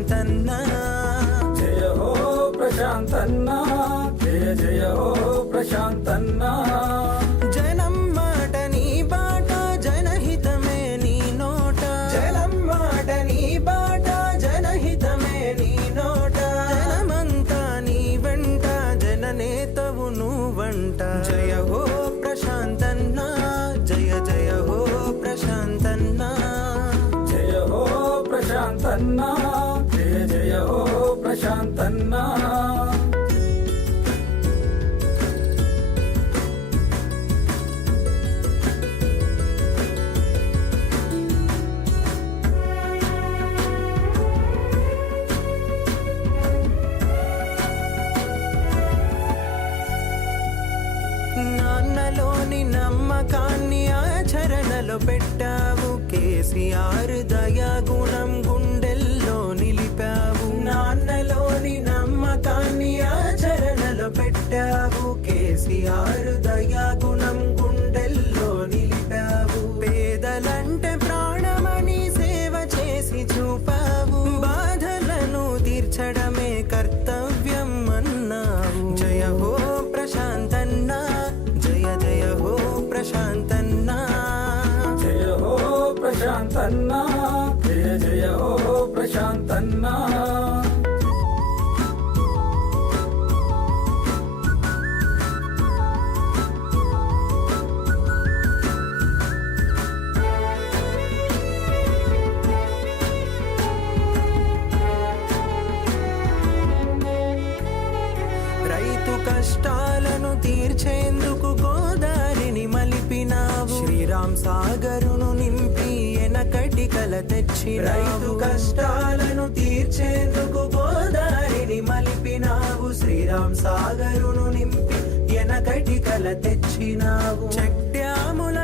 ప్రశాంతన్న. జయ హో ప్రశాంతన్న, జయ జయ హో ప్రశాంతన్న. జనం మాట నీ బాట, జనహితమే నీ నోట. జనం మాట నీ బాట, జనహితమే నీ నోట. జనమంతా నీ వెంట, జననేతవు నువ్వంట. జయ హో ప్రశాంతన్న, జయ జయ హో ప్రశాంతన్న. జయ హో ప్రశాంతన్న, జయ జయ హో ప్రశాంతన్న. నాన్నలోని నమ్మకాన్ని ఆచరణలో పెట్టావు. కేసీఆర్ దయాగుణం గుండెల్లో నిలిపావు. నాన్నలోని నమ్మకాన్ని ఆచరణలో పెట్టావు. కేసీఆర్ దయాగుణం గుండెల్లో నిలిపావు. పేదలంటే ప్రాణమని సేవ చేసి చూపావు. బాధలను తీర్చడమే కర్తవ్యం అన్నావు. జయ హో ప్రశాంతన్న, జయ జయ హో ప్రశాంతన్న. జయ హో ప్రశాంతన్న, జయ జయ హో ప్రశాంతన్న. రైతు కష్టాలను తీర్చేందుకు గోదారిని మలిపినావు. శ్రీరామ్ సాగరును నింపి ఎనకటి కల తెచ్చి. రైతు కష్టాలను తీర్చేందుకు గోదారిని మలిపినావు. శ్రీరామ్ సాగరును నింపి ఎనకటి కల తెచ్చినావు. చెక్ డ్యాముల